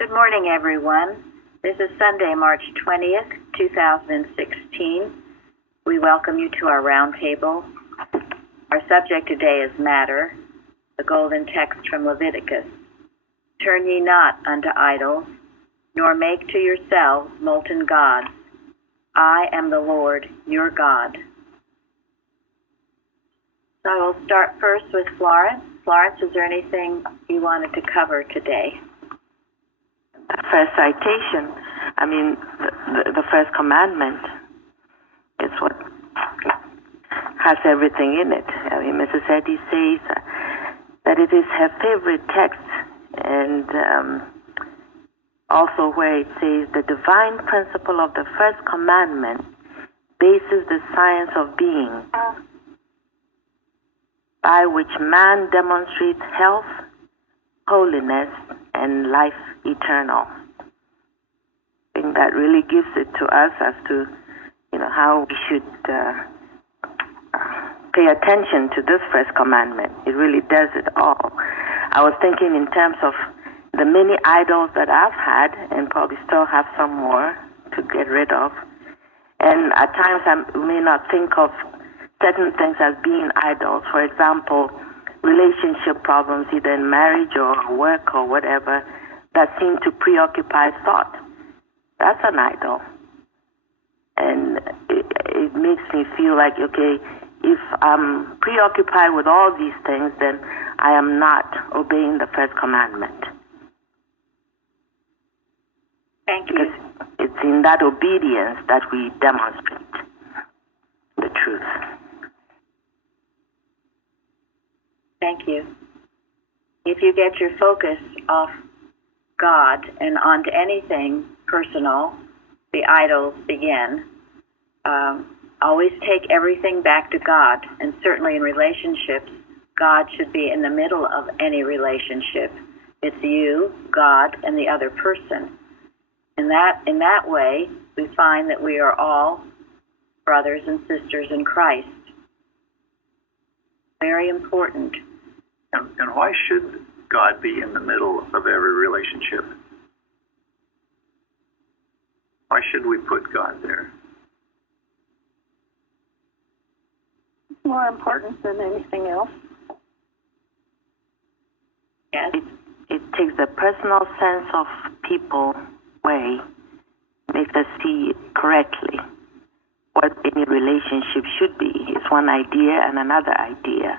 Good morning, everyone. This is Sunday, March 20th, 2016. We welcome you to our roundtable. Our subject today is matter, the golden text from Leviticus. Turn ye not unto idols, nor make to yourselves molten gods. I am the Lord, your God. So I will start first with Florence. Florence, is there anything you wanted to cover today? First citation, the first commandment is what has everything in it. Mrs. Eddy says that it is her favorite text, and also where it says the divine principle of the first commandment bases the science of being, by which man demonstrates health, holiness, and life eternal. I think that really gives it to us as to, how we should pay attention to this first commandment. It really does it all. I was thinking in terms of the many idols that I've had, and probably still have some more to get rid of. And at times I may not think of certain things as being idols. For example, relationship problems, either in marriage or work or whatever, that seem to preoccupy thought. That's an idol. And it makes me feel like, okay, if I'm preoccupied with all these things, then I am not obeying the first commandment. Thank you. Because it's in that obedience that we demonstrate the truth. Thank you. If you get your focus off God and onto anything personal, the idols begin. Always take everything back to God, and certainly in relationships, God should be in the middle of any relationship. It's you, God, and the other person. In that way, we find that we are all brothers and sisters in Christ. Very important. And why should God be in the middle of every relationship? Why should we put God there? More important than anything else. Yes. It takes a personal sense of people way, makes us see correctly what any relationship should be. It's one idea and another idea.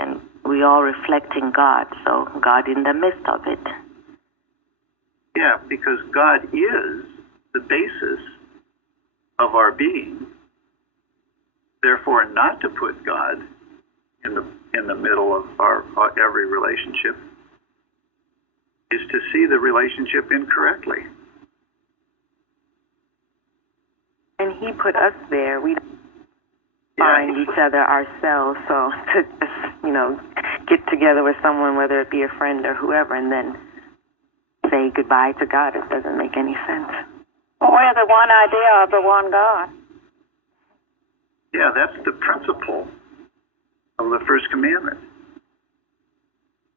And we all reflecting God, so God in the midst of it. Yeah, because God is the basis of our being. Therefore, not to put God in the middle of our every relationship is to see the relationship incorrectly. And He put us there. We find each other ourselves. So to just, get together with someone, whether it be a friend or whoever, and then say goodbye to God, it doesn't make any sense. Well, we're the one idea of the one God. Yeah, that's the principle of the first commandment.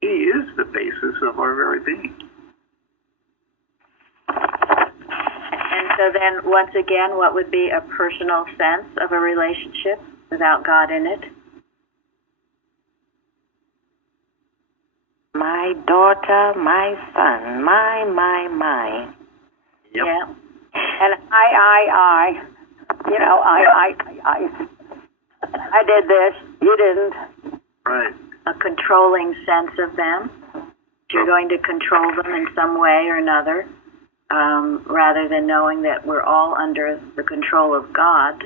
He is the basis of our very being. And so then, once again, what would be a personal sense of a relationship without God in it? My daughter, my son, my. Yep. Yeah. And I. I did this, you didn't. Right. A controlling sense of them. You're going to control them in some way or another, rather than knowing that we're all under the control of God.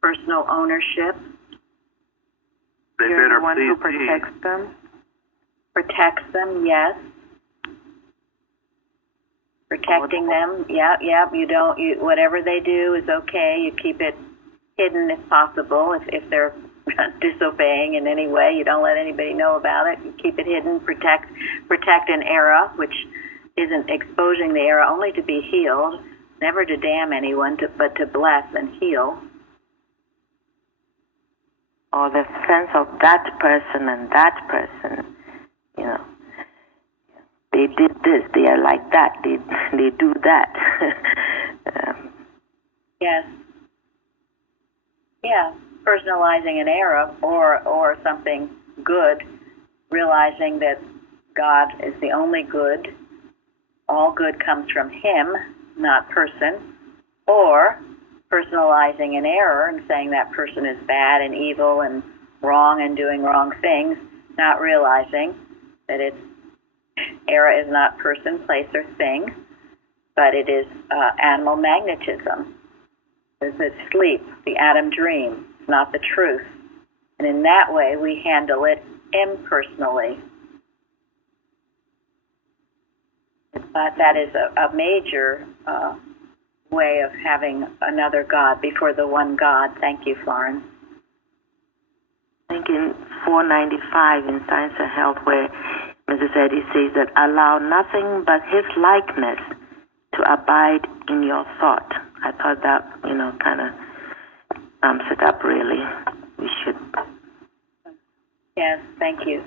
Personal ownership. They You're better the one please who protects them. Protects them, yes. Protecting them, yeah. You whatever they do is okay. You keep it hidden if possible. If they're disobeying in any way, you don't let anybody know about it. You keep it hidden. Protect an error, which isn't exposing the error only to be healed, never to damn anyone, but to bless and heal. Or the sense of that person and that person, they did this, they are like that, they do that. Yes. Yeah, personalizing an error or something good, realizing that God is the only good. All good comes from Him, not person. Or personalizing an error and saying that person is bad and evil and wrong and doing wrong things, not realizing that error is not person, place, or thing, but it is animal magnetism. It's sleep, the Adam dream. It's not the truth. And in that way, we handle it impersonally. But that is a major way of having another God before the one God. Thank you, Florence. I think in 495 in Science and Health, where Mrs. Eddy says that allow nothing but His likeness to abide in your thought. I thought that, kind of sums it up really. We should. Yes, thank you.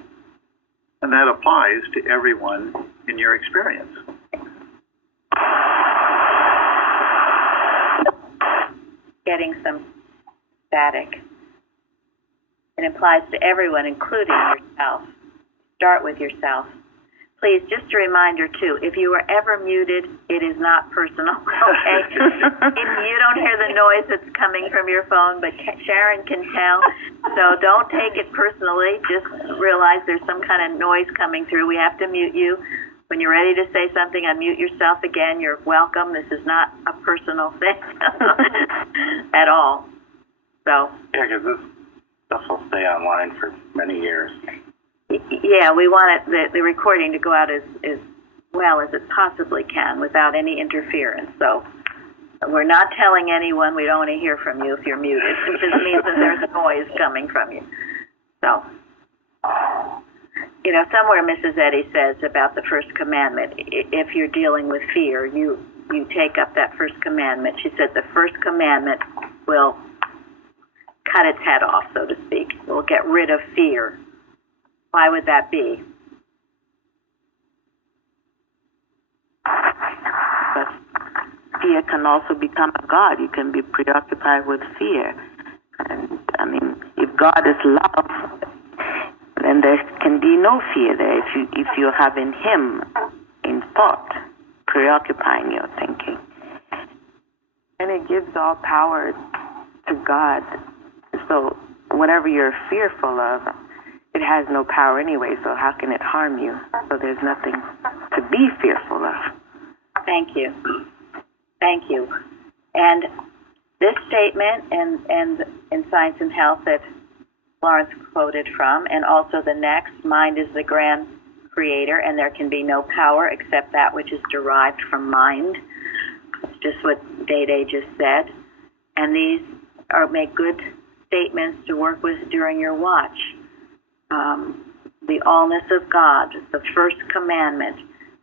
And that applies to everyone in your experience. Getting some static. It applies to everyone, including yourself. Start with yourself. Please, just a reminder, too, if you are ever muted, it is not personal, okay? You don't hear the noise that's coming from your phone, but Sharon can tell. So don't take it personally. Just realize there's some kind of noise coming through. We have to mute you. When you're ready to say something, unmute yourself again. You're welcome. This is not a personal thing at all. So. Yeah, because this stuff will stay online for many years. Yeah, we want the recording to go out as well as it possibly can without any interference. So we're not telling anyone we don't want to hear from you if you're muted. It just means that there's noise coming from you. So, somewhere Mrs. Eddy says about the first commandment, if you're dealing with fear, you take up that first commandment. She said the first commandment will cut its head off, so to speak. It will get rid of fear. Why would that be? But fear can also become a god. You can be preoccupied with fear. And, if God is love, then there can be no fear there if you're having Him in thought, preoccupying your thinking. And it gives all power to God. So whatever you're fearful of, it has no power anyway, so how can it harm you? So there's nothing to be fearful of. Thank you. Thank you. And this statement and in Science and Health that Florence quoted from, and also the next, mind is the grand creator, and there can be no power except that which is derived from mind. It's just what Day just said. And these make good statements to work with during your watch. The allness of God, the first commandment,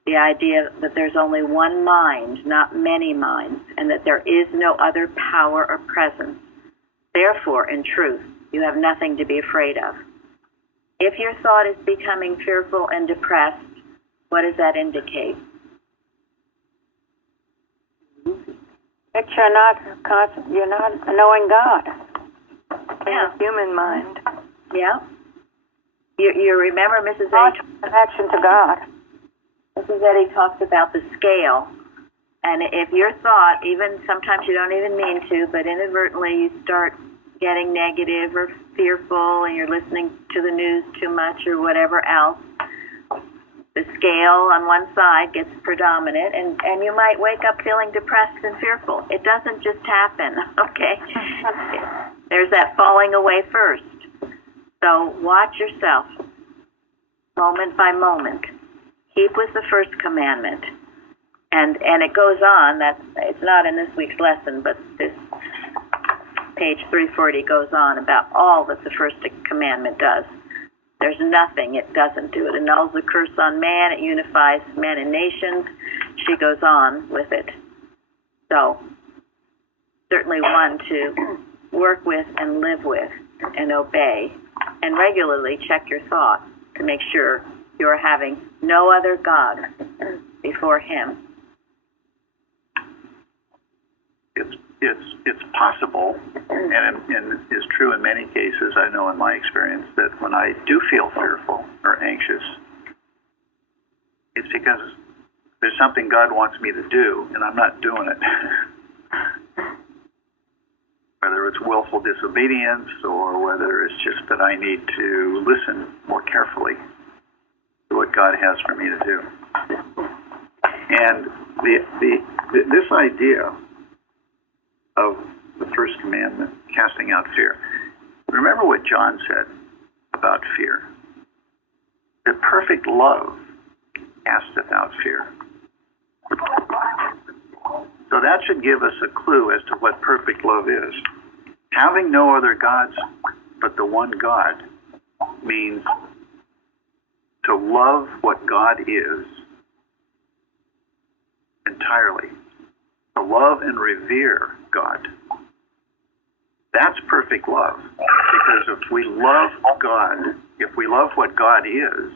the idea that there's only one mind, not many minds, and that there is no other power or presence. Therefore, in truth, you have nothing to be afraid of. If your thought is becoming fearful and depressed, what does that indicate? That you're not knowing God. Yeah. In the human mind. Yeah. You remember Mrs. Not Eddy? connection to God. Mrs. Eddy talks about the scale. And if your thought, even sometimes you don't even mean to, but inadvertently you start getting negative or fearful and you're listening to the news too much or whatever else, the scale on one side gets predominant and you might wake up feeling depressed and fearful. It doesn't just happen, okay? There's that falling away first. So watch yourself, moment by moment. Keep with the first commandment. And it goes on, it's not in this week's lesson, but this page 340 goes on about all that the first commandment does. There's nothing it doesn't do. It annuls the curse on man, it unifies men and nations. She goes on with it. So, certainly one to work with and live with and obey. And regularly check your thoughts to make sure you're having no other God before Him. It's possible, and is true in many cases. I know in my experience that when I do feel fearful or anxious, it's because there's something God wants me to do, and I'm not doing it. Whether it's willful disobedience or whether it's just that I need to listen more carefully to what God has for me to do. And this idea of the first commandment, casting out fear. Remember what John said about fear. That perfect love casteth out fear. So that should give us a clue as to what perfect love is. Having no other gods but the one God means to love what God is entirely. To love and revere God. That's perfect love. Because if we love God, if we love what God is,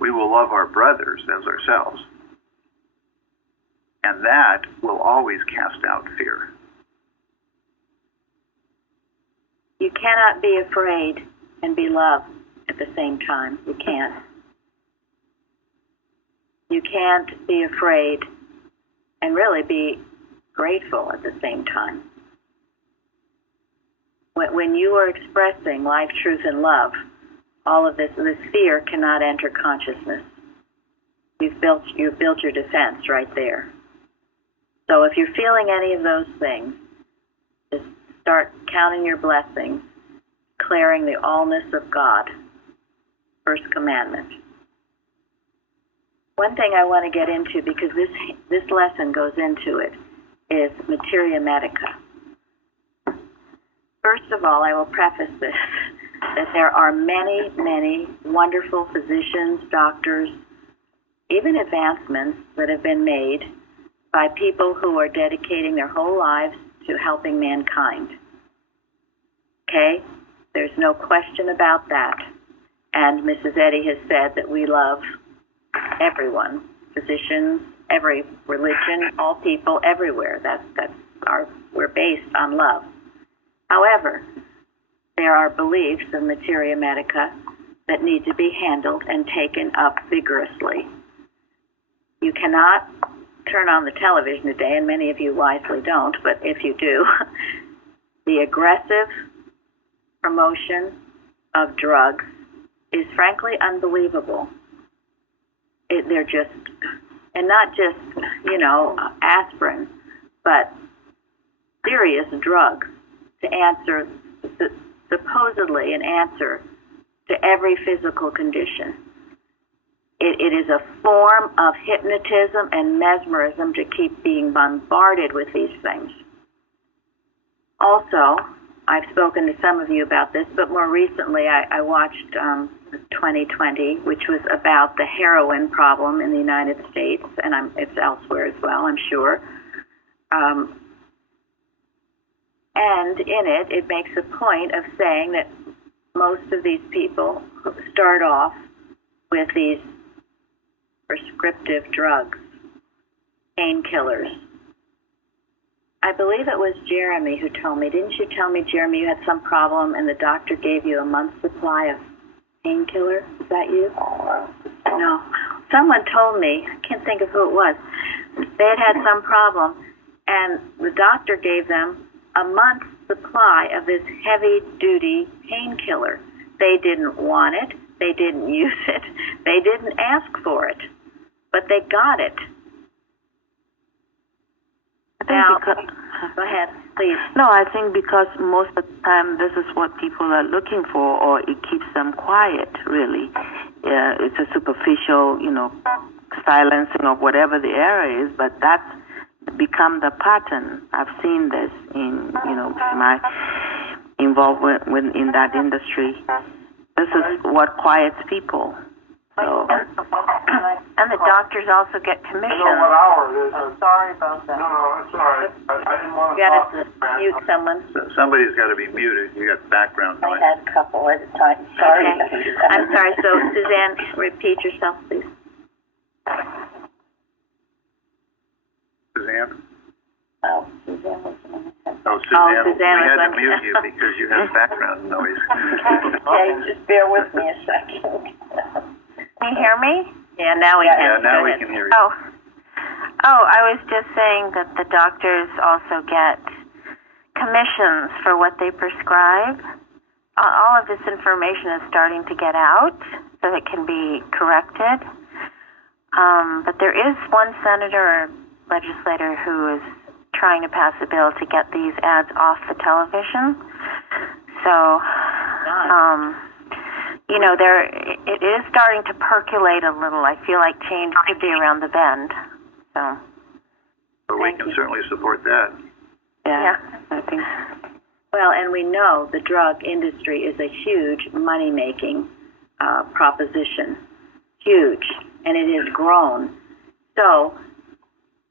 we will love our brothers as ourselves. And that will always cast out fear. You cannot be afraid and be loved at the same time. You can't. You can't be afraid and really be grateful at the same time. When you are expressing life, truth, and love, all of this fear cannot enter consciousness. You've built your defense right there. So if you're feeling any of those things, just start counting your blessings, declaring the allness of God. First commandment. One thing I want to get into, because this lesson goes into it, is Materia Medica. First of all, I will preface this, that there are many, many wonderful physicians, doctors, even advancements that have been made by people who are dedicating their whole lives to helping mankind. Okay? There's no question about that. And Mrs. Eddy has said that we love everyone, physicians, every religion, all people, everywhere. We're based on love. However, there are beliefs of Materia Medica that need to be handled and taken up vigorously. You cannot turn on the television today, and many of you wisely don't, but if you do, the aggressive promotion of drugs is frankly unbelievable. They're just, and not just, aspirin, but serious drugs to answer, supposedly an answer to every physical condition. It is a form of hypnotism and mesmerism to keep being bombarded with these things. Also, I've spoken to some of you about this, but more recently I watched 2020, which was about the heroin problem in the United States, and it's elsewhere as well, I'm sure. And in it makes a point of saying that most of these people start off with these prescriptive drugs, painkillers. I believe it was Jeremy who told me. Didn't you tell me, Jeremy, you had some problem and the doctor gave you a month's supply of painkiller? Is that you? No. Someone told me, I can't think of who it was. They had some problem and the doctor gave them a month's supply of this heavy-duty painkiller. They didn't want it. They didn't use it. They didn't ask for it. But they got it. Now, go ahead, please. No, I think because most of the time this is what people are looking for, or it keeps them quiet, really. It's a superficial, silencing of whatever the error is, but that's become the pattern. I've seen this in, my involvement in that industry. This is what quiets people. So. And the doctors also get commission. I know what hour it is. I'm sorry about that. No, it's all right. I didn't want to You talk. got to mute someone. Somebody's got to be muted. You got background I noise. had a couple at a time. Sorry. Okay. I'm sorry. So, Suzanne, repeat yourself, please. Suzanne? Oh, Suzanne was in the Oh, Suzanne, Suzanne we was had on- to mute you because you had background noise. Okay, just bear with me a second. Can you hear me? Yeah, now we can. Yeah, now Go we ahead. can hear you. Oh, I was just saying that the doctors also get commissions for what they prescribe. All of this information is starting to get out so it can be corrected. But there is one senator or legislator who is trying to pass a bill to get these ads off the television. So, it is starting to percolate a little. I feel like change could be around the bend. So, So we can certainly support that. yeah. I think. Well, and we know the drug industry is a huge money-making proposition. Huge. And it has grown. So,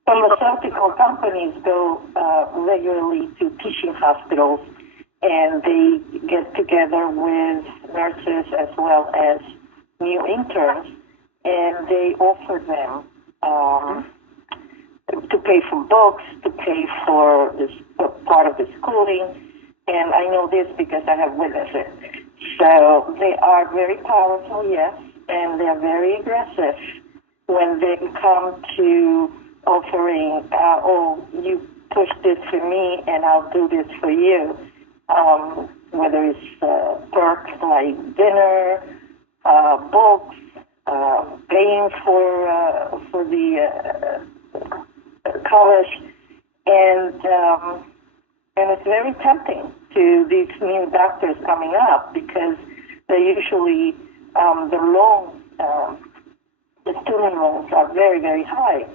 Pharmaceutical companies go regularly to teaching hospitals, and they get together with nurses as well as new interns, and they offer them to pay for books, to pay for this part of the schooling, and I know this because I have witnessed it. So they are very powerful, yes, and they are very aggressive when they come to offering, you push this for me and I'll do this for you. Whether it's perks like dinner, books, paying for the college, and it's very tempting to these new doctors coming up because they usually the loans, the student loans are very, very high.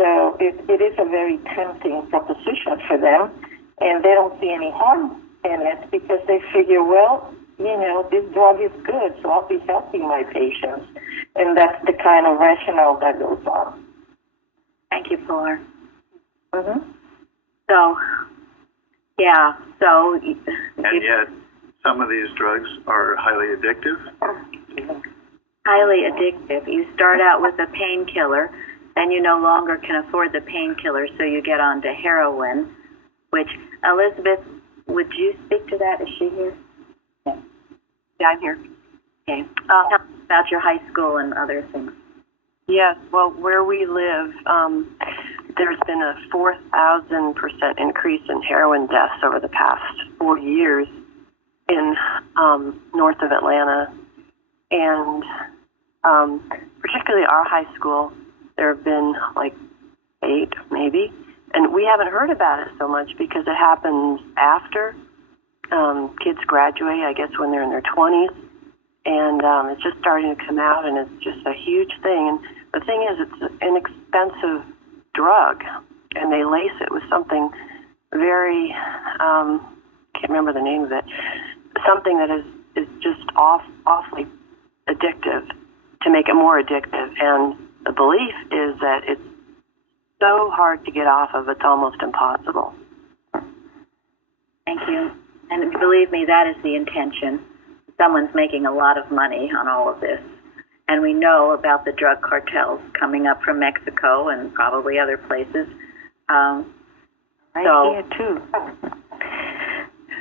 So it is a very tempting proposition for them, and they don't see any harm in it because they figure, well, this drug is good, so I'll be helping my patients. And that's the kind of rationale that goes on. thank you, Pilar. Mm-hmm. So, yeah, so... And yet, some of these drugs are highly addictive. Highly addictive. You start out with a painkiller, then you no longer can afford the painkiller, so you get on to heroin, which, Elizabeth, would you speak to that? Is she here? Yeah, I'm here. Okay. Tell us about your high school and other things. Yes, well, where we live, there's been a 4,000% increase in heroin deaths over the past 4 years in north of Atlanta. And particularly our high school, there have been like 8 maybe. And we haven't heard about it so much because it happens after kids graduate, I guess when they're in their 20s. And it's just starting to come out, and it's just a huge thing. And the thing is, it's an inexpensive drug, and they lace it with something very, can't remember the name of it, something that is just awfully addictive to make it more addictive. And the belief is that it's so hard to get off of, it's almost impossible. Thank you. And believe me, that is the intention. Someone's making a lot of money on all of this. And we know about the drug cartels coming up from Mexico and probably other places. Here too.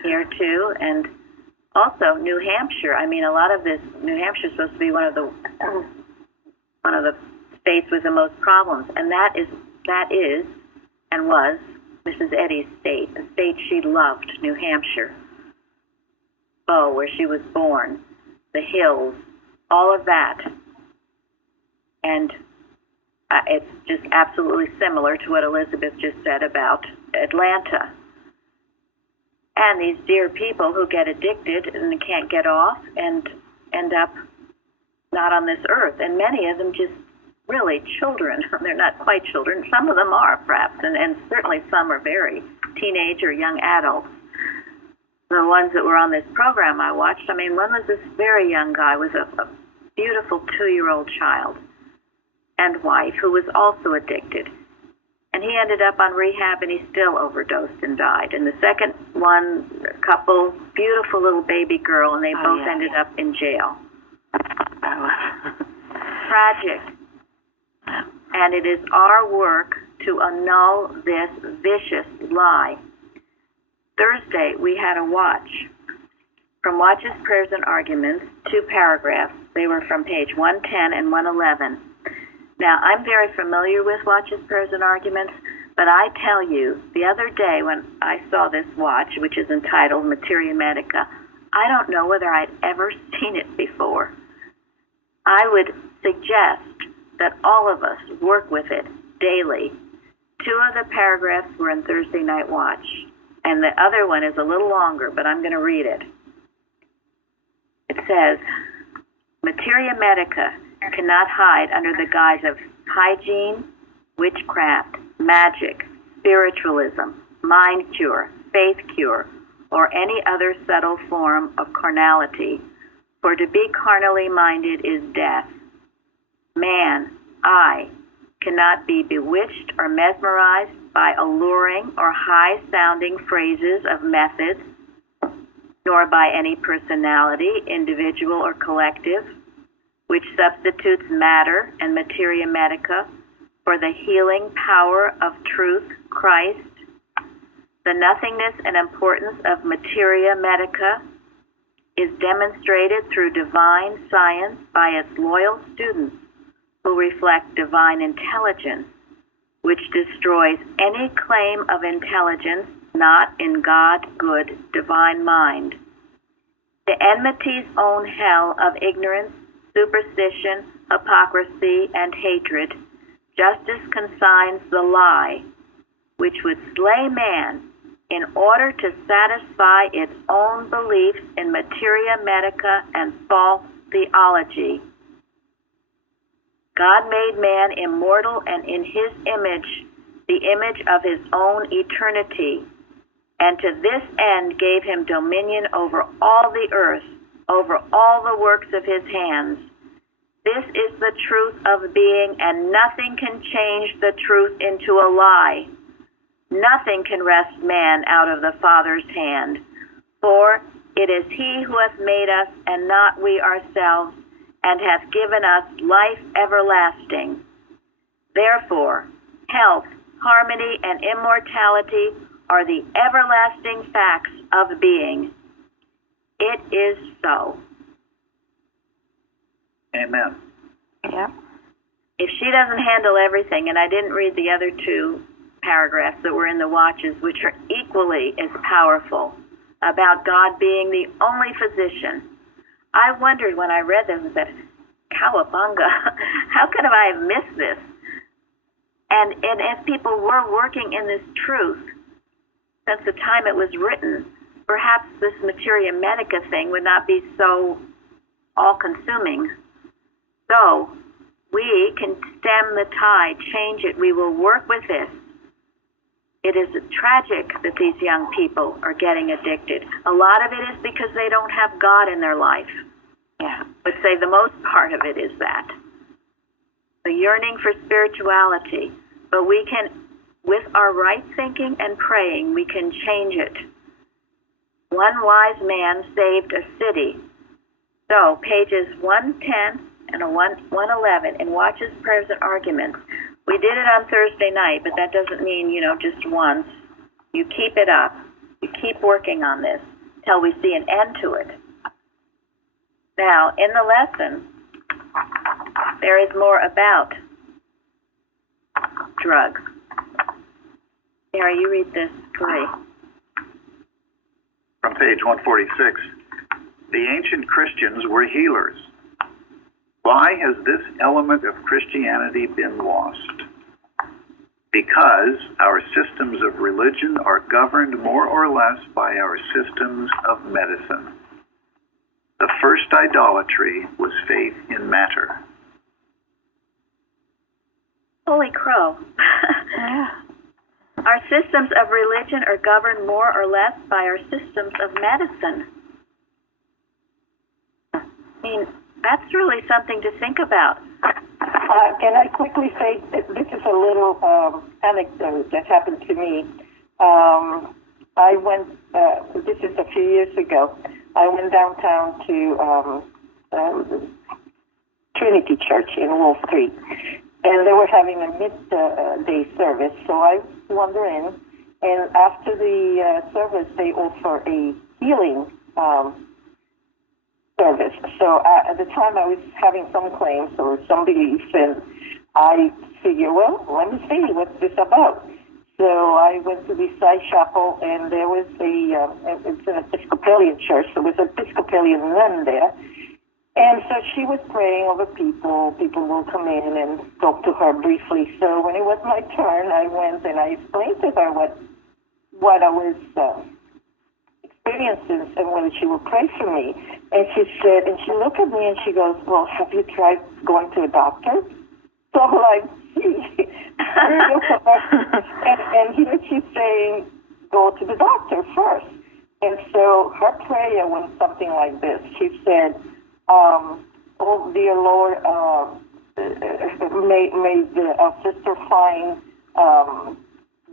Here too, and also New Hampshire. I mean, a lot of this, New Hampshire is supposed to be one of the states with the most problems, and that is and was Mrs. Eddy's state, a state she loved, New Hampshire. Oh, where she was born, the hills, all of that. And it's just absolutely similar to what Elizabeth just said about Atlanta. And these dear people who get addicted and can't get off and end up not on this earth. And many of them just really children. They're not quite children. Some of them are, perhaps, and certainly some are very teenage or young adults. The ones that were on this program I watched, I mean, one was this very young guy with a beautiful 2-year-old child and wife who was also addicted. And he ended up on rehab, and he still overdosed and died. And the second one, couple, beautiful little baby girl, and they both ended up in jail. Tragic. and it is our work to annul this vicious lie. Thursday, we had a watch. From Watches, Prayers, and Arguments, 2 paragraphs. They were from page 110 and 111. Now, I'm very familiar with Watches, Prayers, and Arguments, but I tell you, the other day when I saw this watch, which is entitled Materia Medica, I don't know whether I'd ever seen it before. I would suggest that all of us work with it daily. 2 of the paragraphs were in Thursday Night Watch, and the other one is a little longer, but I'm going to read it. It says, Materia Medica cannot hide under the guise of hygiene, witchcraft, magic, spiritualism, mind cure, faith cure, or any other subtle form of carnality, for to be carnally minded is death. Man, I, cannot be bewitched or mesmerized by alluring or high-sounding phrases of methods, nor by any personality, individual or collective, which substitutes matter and materia medica for the healing power of truth, Christ. The nothingness and importance of materia medica is demonstrated through divine science by its loyal students who reflect divine intelligence, which destroys any claim of intelligence not in God, good, divine mind. The enmity's own hell of ignorance, superstition, hypocrisy, and hatred, justice consigns the lie, which would slay man in order to satisfy its own beliefs in materia medica and false theology. God made man immortal and in his image, the image of his own eternity, and to this end gave him dominion over all the earth, over all the works of his hands. This is the truth of being, and nothing can change the truth into a lie. Nothing can wrest man out of the Father's hand, for it is he who hath made us, and not we ourselves, and hath given us life everlasting. Therefore, health, harmony, and immortality are the everlasting facts of being. It is so. Amen. Yeah. If she doesn't handle everything, and I didn't read the other 2 paragraphs that were in the watches, which are equally as powerful, about God being the only physician. I wondered when I read them, that cowabunga, how could I have missed this? And if people were working in this truth since the time it was written, perhaps this materia medica thing would not be so all-consuming. So we can stem the tide, change it. We will work with this. It is tragic that these young people are getting addicted. A lot of it is because they don't have God in their life. Yeah. But say the most part of it is that. The yearning for spirituality. But we can, with our right thinking and praying, we can change it. One wise man saved a city. So pages 110 and 111 in Watches, Prayers, and Arguments. We did it on Thursday night, but that doesn't mean, just once. You keep it up. You keep working on this till we see an end to it. Now, in the lesson, there is more about drugs. Mary, you read this for me. From page 146, the ancient Christians were healers. Why has this element of Christianity been lost? Because our systems of religion are governed more or less by our systems of medicine. The first idolatry was faith in matter. Holy crow. Yeah. Our systems of religion are governed more or less by our systems of medicine. I mean, that's really something to think about. Can I quickly say, this is a little anecdote that happened to me. I went, this is a few years ago, I went downtown to Trinity Church in Wall Street. and they were having a midday service. So I wandered in, and after the service, they offer a healing service. So at the time, I was having some claims or some beliefs, and I figured, well, let me see what's this about. So I went to the side chapel, and there was it's an Episcopalian church, so there was an Episcopalian nun there. And so she was praying over people. People will come in and talk to her briefly. So when it was my turn, I went and I explained to her what I was experiencing and whether she would pray for me. And she said, and she looked at me and she goes, well, have you tried going to a doctor? So I'm like, gee. and here she's saying, go to the doctor first. And so her prayer went something like this. She said, oh, dear Lord, may the sister find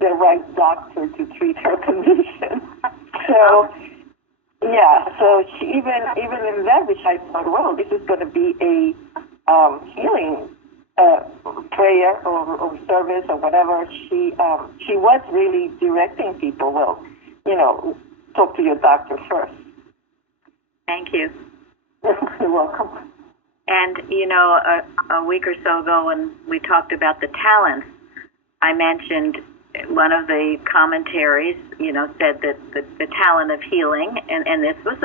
the right doctor to treat her condition. So, yeah, so she, even in that, which I thought, well, this is going to be a healing prayer or service or whatever. She was really directing people, well, talk to your doctor first. Thank you. You're welcome. And, a week or so ago when we talked about the talents, I mentioned one of the commentaries, said that the talent of healing, and this was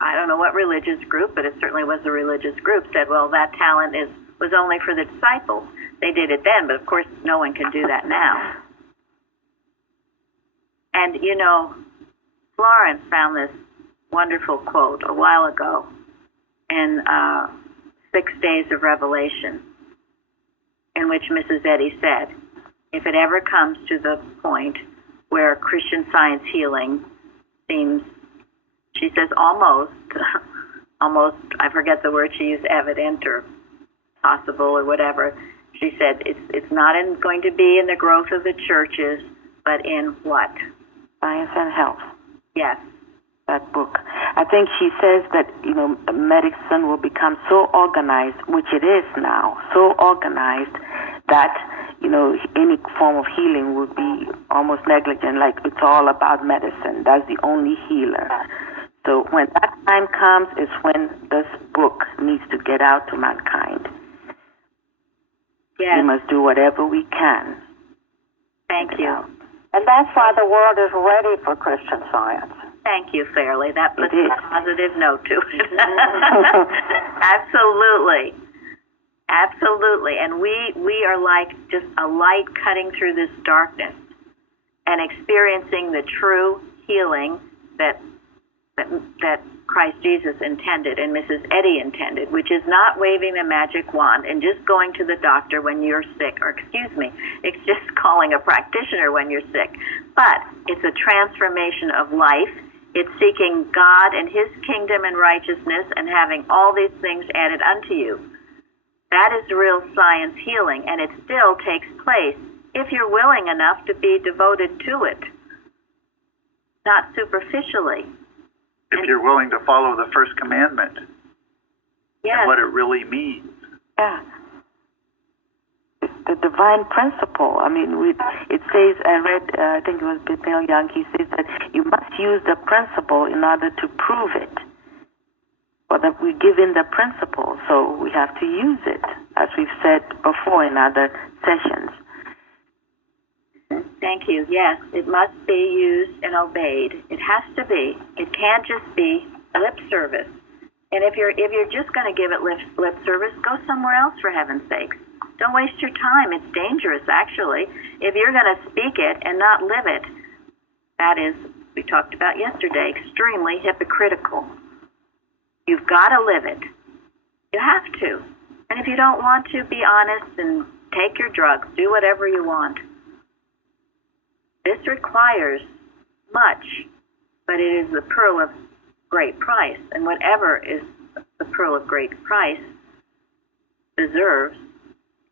I don't know what religious group, but it certainly was a religious group, said, well, that talent was only for the disciples. They did it then, but of course no one can do that now. And, Florence found this wonderful quote a while ago in 6 Days of Revelation, in which Mrs. Eddy said, if it ever comes to the point where Christian Science healing seems, she says almost, I forget the word she used, evident or possible or whatever, she said it's not going to be in the growth of the churches, but in what? Science and Health. Yes. That book. I think she says that, medicine will become so organized, which it is now, so organized that, any form of healing would be almost negligent, like it's all about medicine. That's the only healer. So when that time comes is when this book needs to get out to mankind. Yes. We must do whatever we can. Thank you. And that's why the world is ready for Christian Science. Thank you, Fairly. That puts a positive note to it. Absolutely. Absolutely. And we are like just a light cutting through this darkness and experiencing the true healing that Christ Jesus intended and Mrs. Eddy intended, which is not waving a magic wand and just going to the doctor when you're sick, or it's just calling a practitioner when you're sick. But it's a transformation of life. It's seeking God and His kingdom and righteousness and having all these things added unto you. That is real science healing, and it still takes place if you're willing enough to be devoted to it, not superficially. If you're willing to follow the first commandment, yes, and what it really means. Yeah. The divine principle. I mean, it says, I read, I think it was Bill Young, he says that you must use the principle in order to prove it. Or that we give in the principle, so we have to use it, as we've said before in other sessions. Thank you. Yes, it must be used and obeyed. It has to be. It can't just be lip service. And if you're just going to give it lip service, go somewhere else, for heaven's sakes. Don't waste your time. It's dangerous, actually. If you're going to speak it and not live it, that is, we talked about yesterday, extremely hypocritical. You've got to live it. You have to. And if you don't want to, be honest and take your drugs. Do whatever you want. This requires much, but it is the pearl of great price. And whatever is the pearl of great price deserves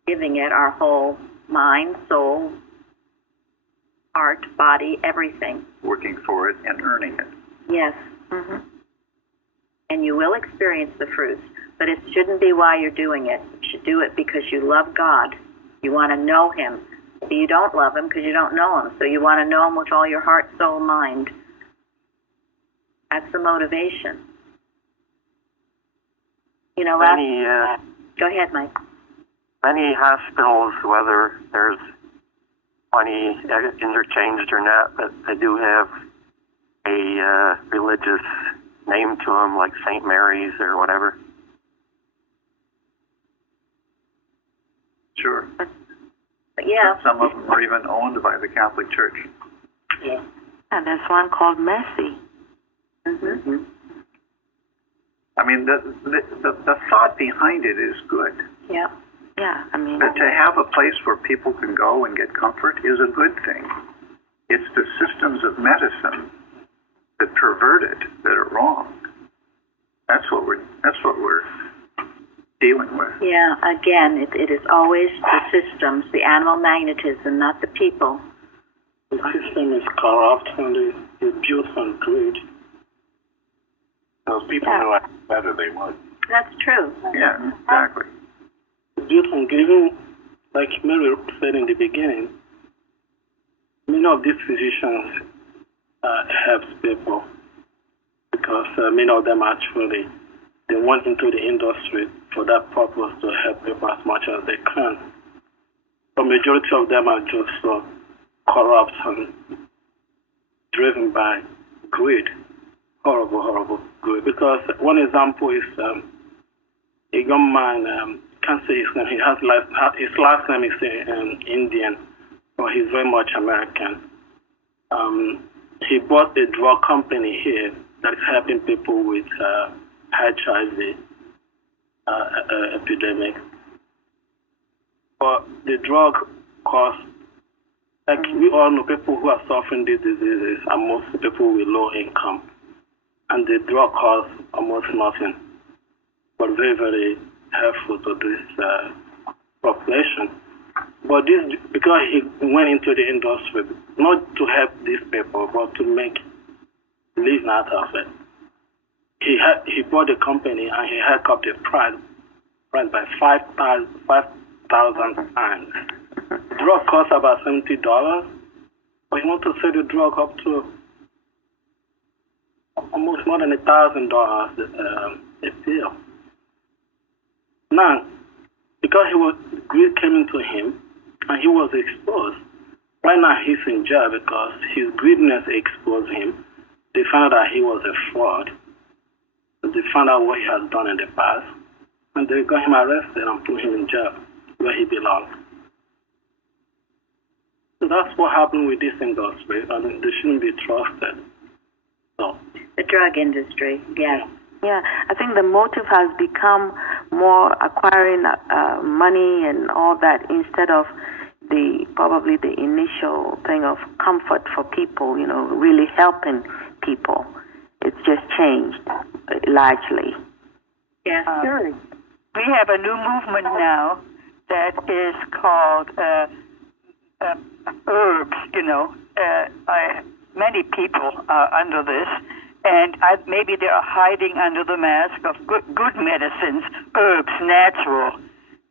giving it our whole mind, soul, heart, body, everything. Working for it and earning it. Yes. Mm-hmm. And you will experience the fruits, but it shouldn't be why you're doing it. You should do it because you love God You want to know him. You don't love him because you don't know him. So you want to know him with all your heart, soul, mind. That's the motivation. You know, go ahead, Mike. Many hospitals, whether there's money interchanged or not, but they do have a religious name to them, like St. Mary's or whatever. Sure. But yeah. Some of them are even owned by the Catholic Church. Yeah. And there's one called Mercy. Mm-hmm. I mean, the thought behind it is good. Yeah. Yeah, I mean... But to have a place where people can go and get comfort is a good thing. It's the systems of medicine that pervert it that are wrong. That's what we're dealing with. Yeah, again, it is always the systems, the animal magnetism, not the people. The system is corrupt and it's built on greed. Those people know how better they would. That's true. Yeah, exactly. It's built on giving, like Mary said in the beginning, many of these physicians help people because many of them actually, they went into the industry for that purpose to help people as much as they can. The majority of them are just corrupt and driven by greed. Horrible, horrible greed. Because one example is a young man, can't say his name, his last name is Indian, but he's very much American. He bought a drug company here that is helping people with HIV epidemic. But the drug costs, like we all know, people who are suffering these diseases are mostly people with low income. And the drug costs almost nothing, but very, very helpful to this population. But this, because he went into the industry, not to help these people, but to make living out of it. He bought the company and he hiked up the price by 5,000 times. Drug costs about $70, but he wants to sell the drug up to almost more than $1,000 a pill. Now, because greed came into him and he was exposed, right now he's in jail because his greediness exposed him. They found out that he was a fraud. They found out what he has done in the past, and they got him arrested and put him in jail where he belongs. So that's what happened with this industry, and they shouldn't be trusted. So. The drug industry, yes. Yeah, I think the motive has become more acquiring money and all that instead of probably the initial thing of comfort for people, really helping people. It's just changed largely. Yes. Sure. We have a new movement now that is called herbs, many people are under this, and maybe they are hiding under the mask of good medicines, herbs, natural,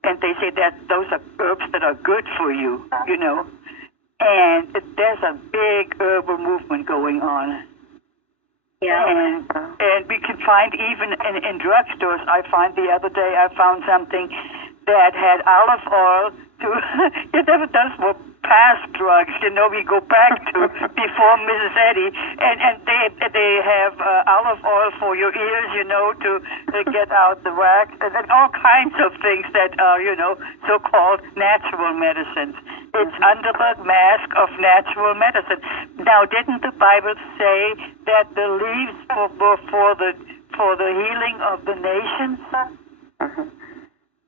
and they say that those are herbs that are good for you, and there's a big herbal movement going on. Yeah. And we can find even in drugstores. The other day I found something that had olive oil it never does for past drugs, we go back to before Mrs. Eddy, and they have olive oil for your ears, to get out the wax, and all kinds of things that are, so-called natural medicines. It's under the mask of natural medicine. Now, didn't the Bible say that the leaves were for the healing of the nations? Uh-huh.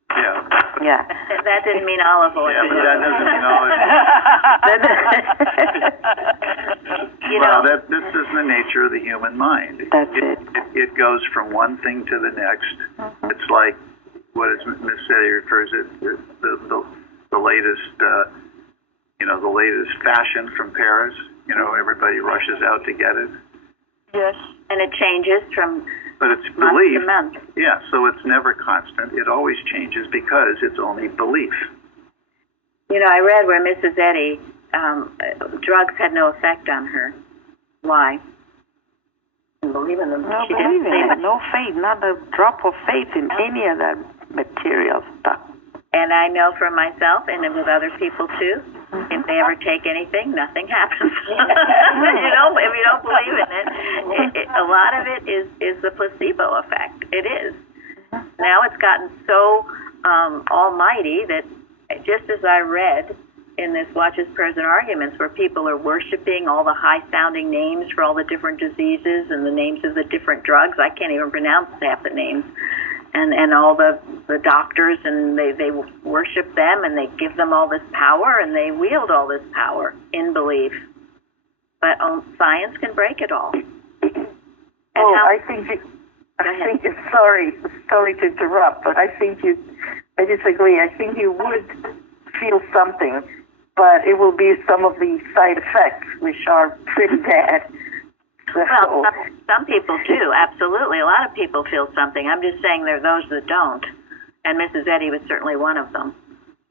Yeah. Yeah. That didn't mean olive oil. Yeah, but that doesn't mean olive oil. This is the nature of the human mind. That's it. It goes from one thing to the next. Mm-hmm. It's like what Miss Sadie refers to the latest, the latest fashion from Paris. Everybody rushes out to get it. Yes. And it changes from but it's month belief. to month. Yeah, so it's never constant. It always changes because it's only belief. You know, I read where Mrs. Eddy, drugs had no effect on her. Why? Believe in them. No, believe in it. No faith, not a drop of faith in any of that material stuff. And I know for myself, and with other people too, if they ever take anything, nothing happens. You know, if you don't believe in it, a lot of it is the placebo effect. It is. Now it's gotten so almighty that just as I read in this Watches, Prayers, and Arguments, where people are worshiping all the high-sounding names for all the different diseases and the names of the different drugs. I can't even pronounce half the names. And all the doctors, and they worship them, and they give them all this power, and they wield all this power in belief. But science can break it all. I think sorry to interrupt, but I disagree. I think you would feel something, but it will be some of the side effects, which are pretty bad. So. Well, some people do, absolutely. A lot of people feel something. I'm just saying there are those that don't, and Mrs. Eddy was certainly one of them.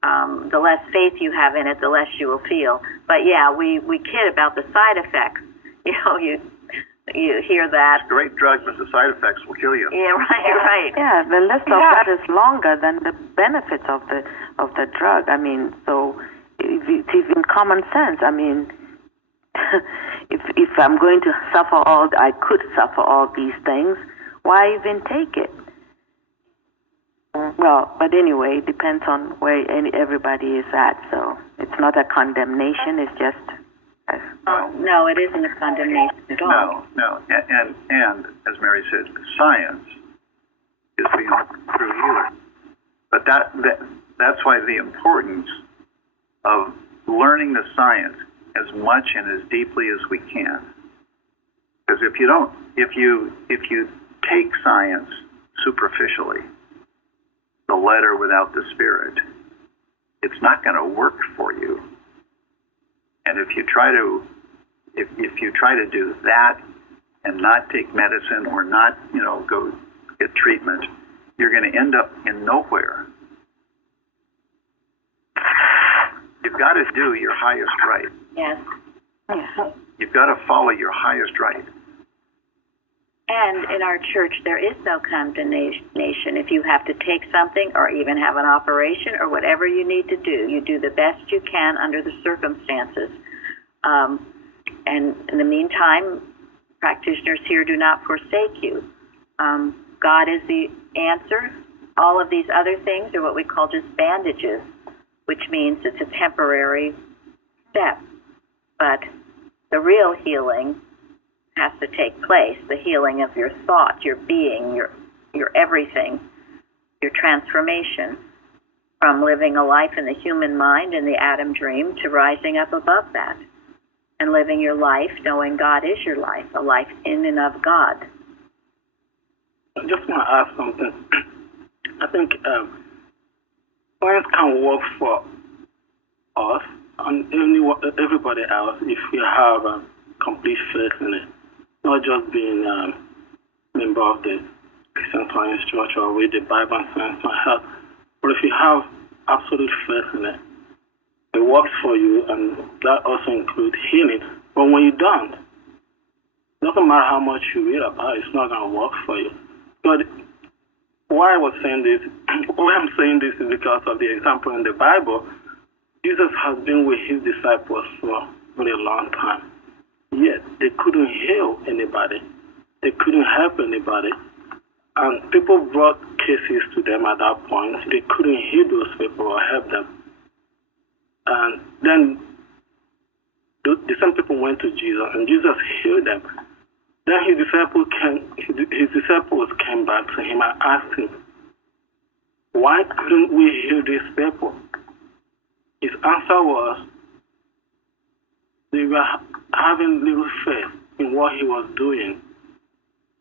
The less faith you have in it, the less you will feel. But yeah, we kid about the side effects. You know, you hear that. It's a great drug, but the side effects will kill you. Yeah, right. Yeah, the list of that is longer than the benefits of the drug. I mean, so it's even common sense. I mean, if I'm going to I could suffer all these things, why even take it? Well, but anyway, it depends on where everybody is at. So it's not a condemnation. It's just. No, it isn't a condemnation at all. No, and as Mary said, science is the true healer. But that's why the importance of learning the science as much and as deeply as we can. Because if you take science superficially, the letter without the spirit, it's not going to work for you. And if you try to do that and not take medicine or not, go get treatment, you're going to end up in nowhere. You've got to do your highest right. Yes. You've got to follow your highest right. And in our church, there is no condemnation. If you have to take something or even have an operation or whatever you need to do, you do the best you can under the circumstances. And in the meantime, practitioners here do not forsake you. God is the answer. All of these other things are what we call just bandages, which means it's a temporary step. But the real healing has to take place, the healing of your thought, your being, your everything, your transformation from living a life in the human mind and the Adam dream to rising up above that and living your life knowing God is your life, a life in and of God. I just want to ask something. I think science can work for us and everybody else if we have complete faith in it. Not just being a member of the Christian Science Church or read the Bible and Science and Health, but if you have absolute faith in it, it works for you, and that also includes healing. But when you don't, it doesn't matter how much you read about it, it's not going to work for you. But why I was saying this, why I'm saying this is because of the example in the Bible. Jesus has been with his disciples for a very long time. Yet they couldn't heal anybody. They couldn't help anybody. And people brought cases to them at that point. They couldn't heal those people or help them. And then the same people went to Jesus, and Jesus healed them. Then his disciples came back to him and asked him, why couldn't we heal these people? His answer was, they were having little faith in what he was doing.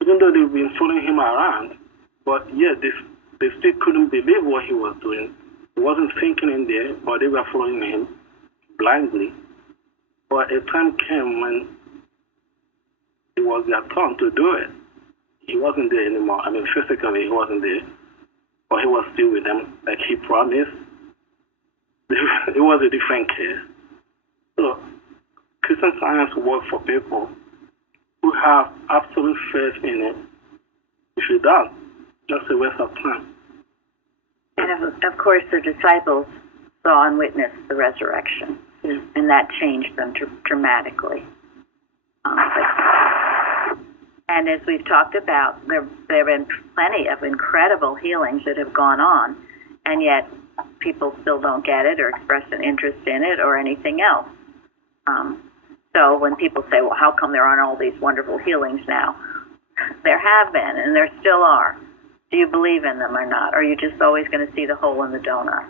Even though they've been following him around, but yet they still couldn't believe what he was doing. He wasn't thinking in there, but they were following him blindly. But a time came when it was their turn to do it. He wasn't there anymore. I mean, physically he wasn't there, but he was still with them like he promised. it was a different case. So Christian Science works for people who have absolute faith in it. If you don't, just a waste of time. And of course, the disciples saw and witnessed the resurrection, and that changed them dramatically. And as we've talked about, there have been plenty of incredible healings that have gone on, and yet people still don't get it or express an interest in it or anything else. So when people say, well, how come there aren't all these wonderful healings now? There have been, and there still are. Do you believe in them or not? Or are you just always going to see the hole in the donut?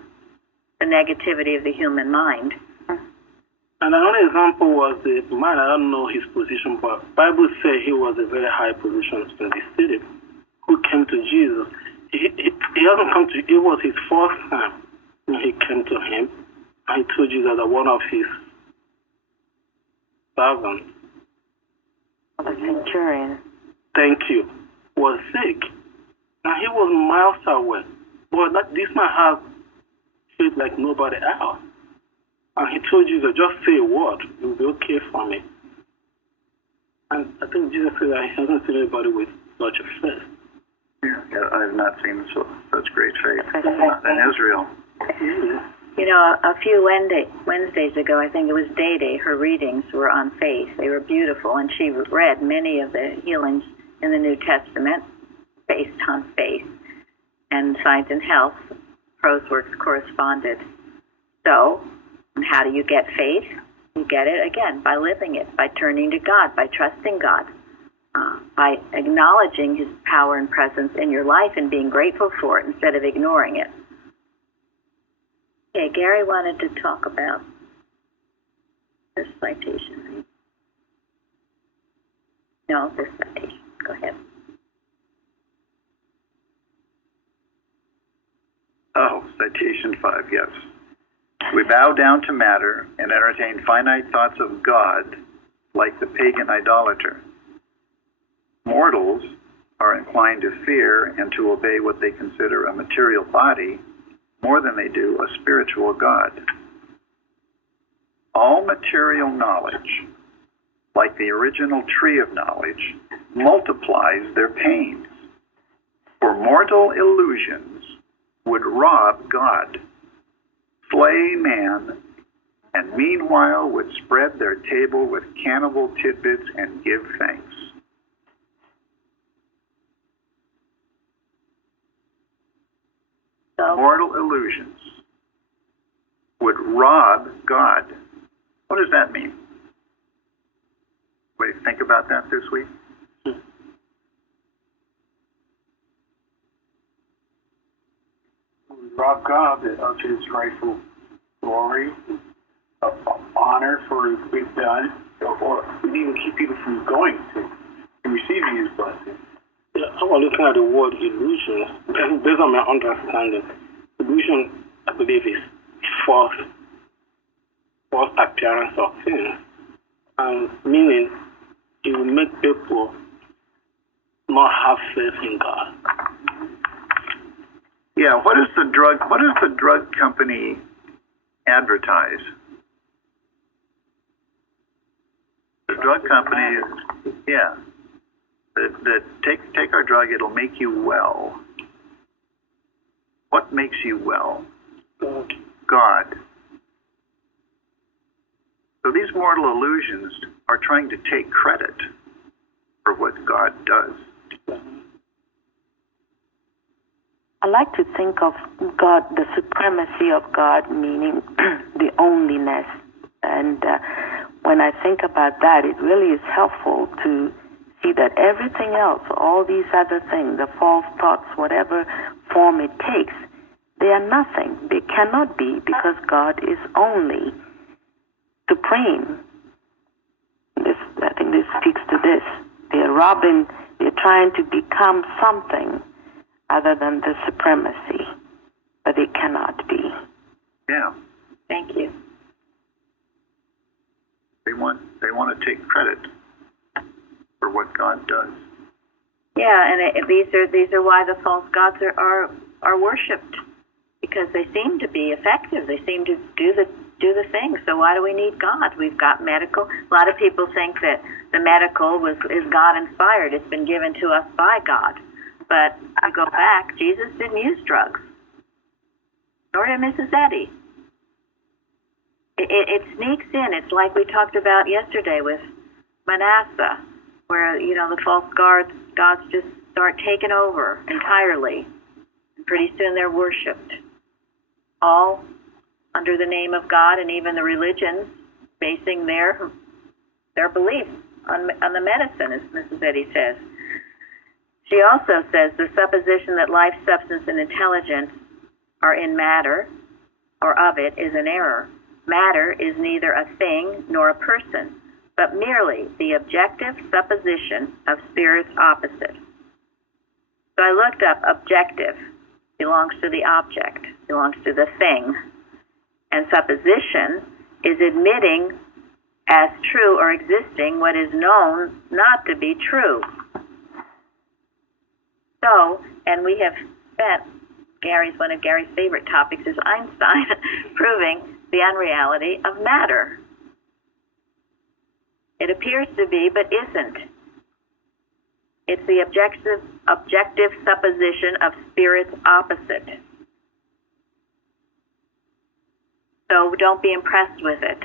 The negativity of the human mind. And another example was the man, I don't know his position, but Bible says he was a very high position in the city, who came to Jesus. He hasn't come to, it was his first time when he came to him, and he told Jesus that one of his servants, the centurion, thank you, was sick. And he was miles away. But this man has faith like nobody else. And he told Jesus, just say a word, it will be okay for me. And I think Jesus said that he hasn't seen anybody with such a faith. Yeah, I have not seen such great faith in Israel. You know, a few Wednesdays ago, I think it was Day, her readings were on faith. They were beautiful, and she read many of the healings in the New Testament based on faith. And Science and Health, prose works corresponded. So, how do you get faith? You get it, again, by living it, by turning to God, by trusting God, by acknowledging His power and presence in your life and being grateful for it instead of ignoring it. Okay, Gary wanted to talk about this citation, right? No, this citation. Go ahead. Oh, citation 5, yes. We bow down to matter and entertain finite thoughts of God like the pagan idolater. Mortals are inclined to fear and to obey what they consider a material body more than they do a spiritual God. All material knowledge, like the original tree of knowledge, multiplies their pains. For mortal illusions would rob God, slay man, and meanwhile would spread their table with cannibal tidbits and give thanks. So, mortal illusions would rob God. What does that mean? What do you think about that this week? Rob God of his rightful glory, of honor for his good done, or even keep people from going to and receiving his blessing. Yeah, I was looking at the word illusion. Based on my understanding, illusion, I believe, is false appearance of things. And meaning it will make people not have faith in God. Yeah, what does the drug company advertise? The drug company is, yeah, that take our drug, it'll make you well. What makes you well? God. So these mortal illusions are trying to take credit for what God does. I like to think of God, the supremacy of God, meaning the onlyness. And when I think about that, it really is helpful to see that everything else, all these other things, the false thoughts, whatever form it takes, they are nothing. They cannot be, because God is only supreme. I think this speaks to this. They're trying to become something other than the supremacy, but it cannot be. Yeah. Thank you. They want to take credit for what God does. Yeah, and these are why the false gods are worshipped, because they seem to be effective. They seem to do the thing. So why do we need God? We've got medical. A lot of people think that the medical is God inspired. It's been given to us by God. But I go back, Jesus didn't use drugs. Nor did Mrs. Eddy. It sneaks in. It's like we talked about yesterday with Manasseh, where, the false gods just start taking over entirely. And pretty soon they're worshipped. All under the name of God, and even the religions basing their belief on the medicine, as Mrs. Eddy says. She also says the supposition that life, substance, and intelligence are in matter, or of it, is an error. Matter is neither a thing nor a person, but merely the objective supposition of spirit's opposite. So I looked up objective, belongs to the object, belongs to the thing, and supposition is admitting as true or existing what is known not to be true. So, and we have spent, one of Gary's favorite topics is Einstein, proving the unreality of matter. It appears to be, but isn't. It's the objective supposition of spirit's opposite. So don't be impressed with it.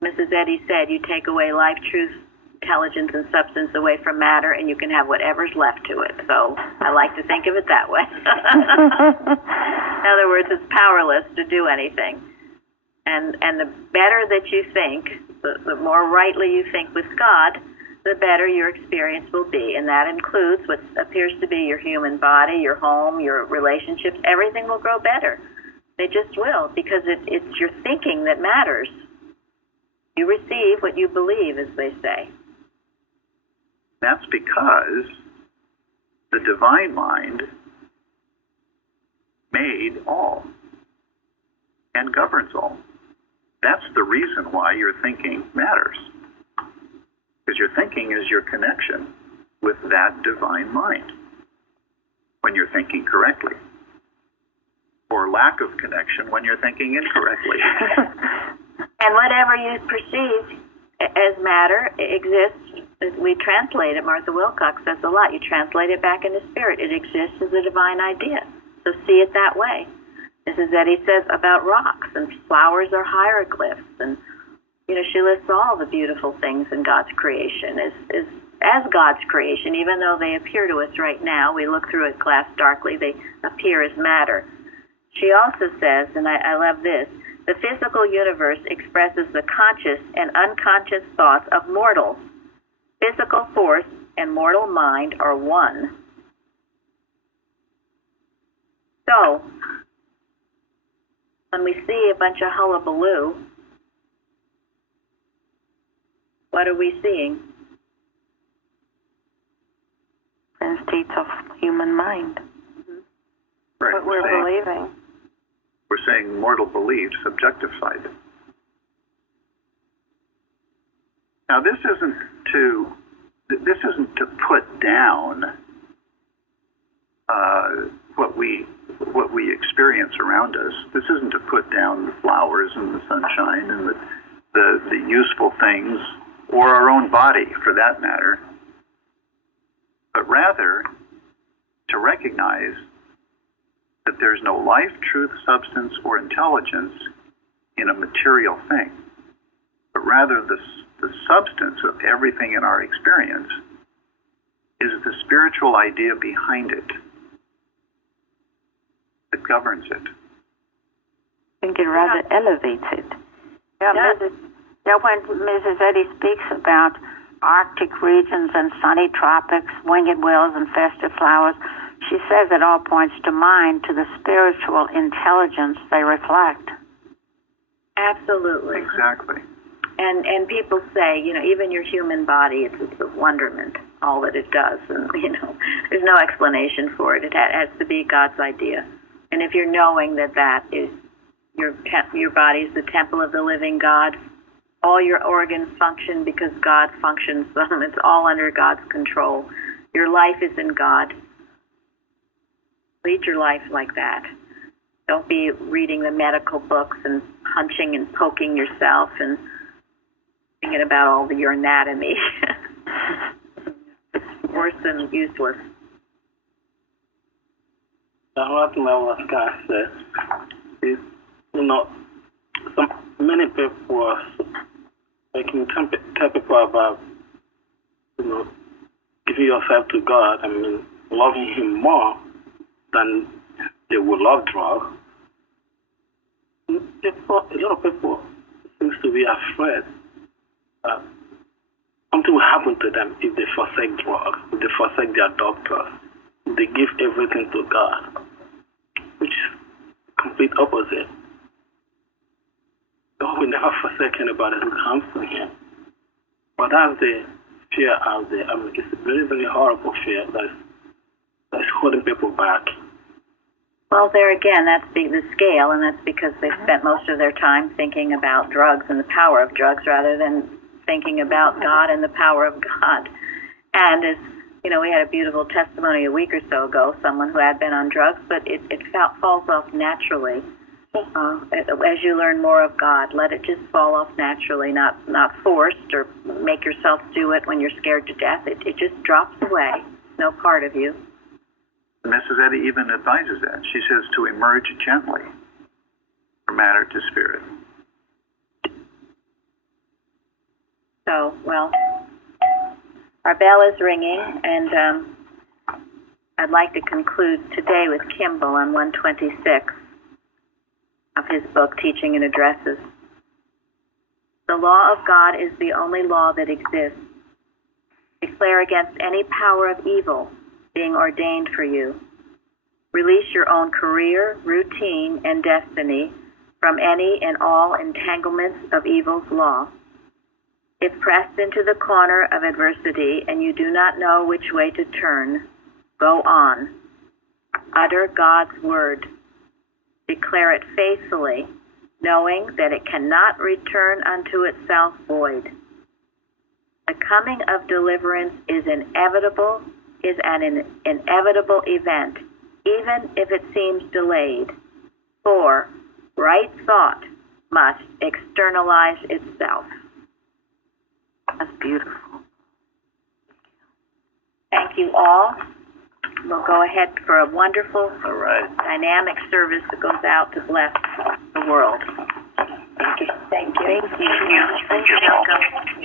Mrs. Eddy said, you take away life, truth, intelligence, and substance away from matter, and you can have whatever's left to it. So I like to think of it that way. In other words, it's powerless to do anything. And the better that you think, the more rightly you think with God, the better your experience will be. And that includes what appears to be your human body, your home, your relationships. Everything will grow better. They just will, because it's your thinking that matters. You receive what you believe, as they say. That's because the divine mind made all and governs all. That's the reason why your thinking matters. Because your thinking is your connection with that divine mind when you're thinking correctly, or lack of connection when you're thinking incorrectly. And whatever you perceive as matter exists. We translate it. Martha Wilcox says a lot. You translate it back into spirit. It exists as a divine idea. So see it that way. Mrs. Eddy says about rocks and flowers are hieroglyphs, and she lists all the beautiful things in God's creation as God's creation. Even though they appear to us right now, we look through a glass darkly, they appear as matter. She also says, and I love this, the physical universe expresses the conscious and unconscious thoughts of mortals. Physical force and mortal mind are one. So, when we see a bunch of hullabaloo, what are we seeing? In states of human mind. Right. What we're believing. We're saying mortal beliefs objectified. Now, this isn't to put down what we experience around us. This isn't to put down the flowers and the sunshine and the useful things, or our own body, for that matter, but rather to recognize that there's no life, truth, substance, or intelligence in a material thing, but rather the substance of everything in our experience is the spiritual idea behind it that governs it. I think it rather elevates it. When Mrs. Eddy speaks about Arctic regions and sunny tropics, winged willows and festive flowers, she says it all points to mind, to the spiritual intelligence they reflect. Absolutely. Exactly. And people say, even your human body, it's a wonderment, all that it does. And, there's no explanation for it. It has to be God's idea. And if you're knowing that is your body is the temple of the living God, all your organs function because God functions them. It's all under God's control. Your life is in God. Lead your life like that. Don't be reading the medical books and punching and poking yourself and thinking about all your anatomy. It's worse than useless. Another thing I was going to say is, many people are making tell people about, giving yourself to God. Loving Him more than they would love drugs. A lot of people seems to be afraid that something will happen to them if they forsake drugs, if they forsake their doctors, if they give everything to God, which is complete opposite. God will never forsake anybody who comes to Him. But that's the fear out there. It's a very, very horrible fear that's holding people back. Well, there again, that's the scale, and that's because they've spent most of their time thinking about drugs and the power of drugs rather than thinking about God and the power of God. And as we had a beautiful testimony a week or so ago, someone who had been on drugs, but it falls off naturally. As you learn more of God, let it just fall off naturally, not forced or make yourself do it when you're scared to death. It just drops away. It's no part of you. Mrs. Eddy even advises that. She says to emerge gently from matter to spirit. So, well, our bell is ringing, and I'd like to conclude today with Kimball on 126 of his book, Teaching and Addresses. The law of God is the only law that exists. Declare against any power of evil being ordained for you. Release your own career, routine, and destiny from any and all entanglements of evil's law. If pressed into the corner of adversity and you do not know which way to turn, go on. Utter God's word. Declare it faithfully, knowing that it cannot return unto itself void. The coming of deliverance is an inevitable event, even if it seems delayed. For right thought must externalize itself. That's beautiful. Thank you all. We'll go ahead for a wonderful, dynamic service that goes out to bless the world. Thank you. Thank you. Thank you. You're welcome.